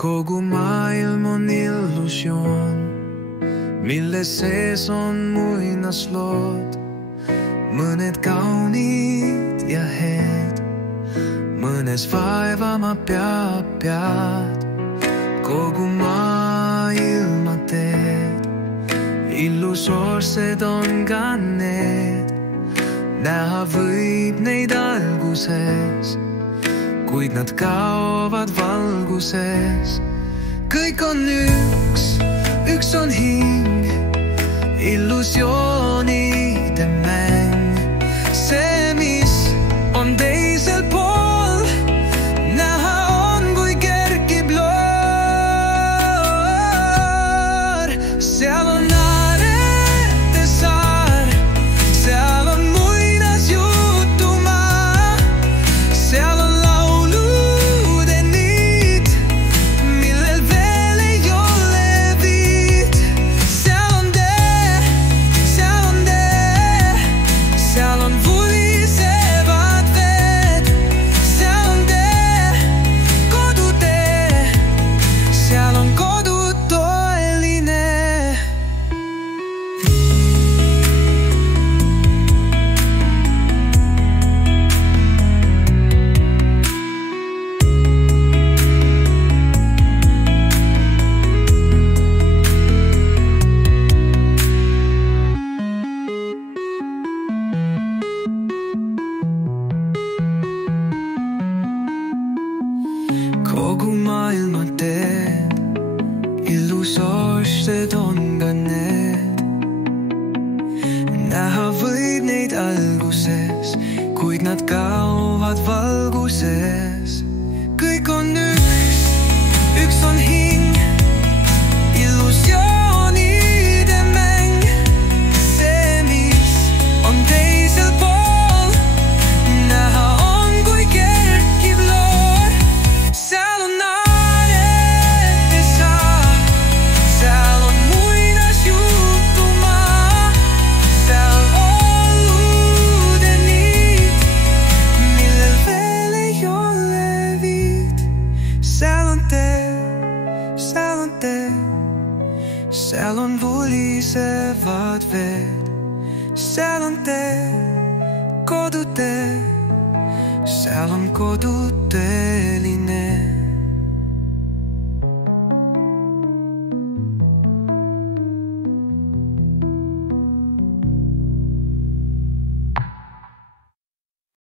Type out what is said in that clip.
kogu maailm on illusioon, mille sees on muinaslood. Mõned kaunid ja head, mõnes vaevama pead kogu maailma teed. Illusoorsed on ka need, näha võib neid alguses, kuid nad kaovad valguses. Kõik on üks on hing, illusioonide mäng. See, mis on teisel pool, näha on, kui kerkib loor. Seal on Aarete saar, seal on muinasjutumaa, seal on laulude niit, millel veel ei ole viit. Seal on tee, seal on tee, seal on vulisevad veed. Seal on tee, kodutee, seal on kodu tõeline. Kogu maailma teed, illusoorsed on ka need. Näha võib neid alguses, kuid nad kaovad valguses. Kõik on üks on hing, illusioonide mäng. See, mis on teisel pool, näha on, kui kerkib loor. Seal on Aarete saar, seal on muinasjutumaa, seal laulude niit, millel veel ei ole viit. Seal on tee, seal on tee, seal on vulisevad veed. Seal on tee, kodutee, seal on kodu tõeline.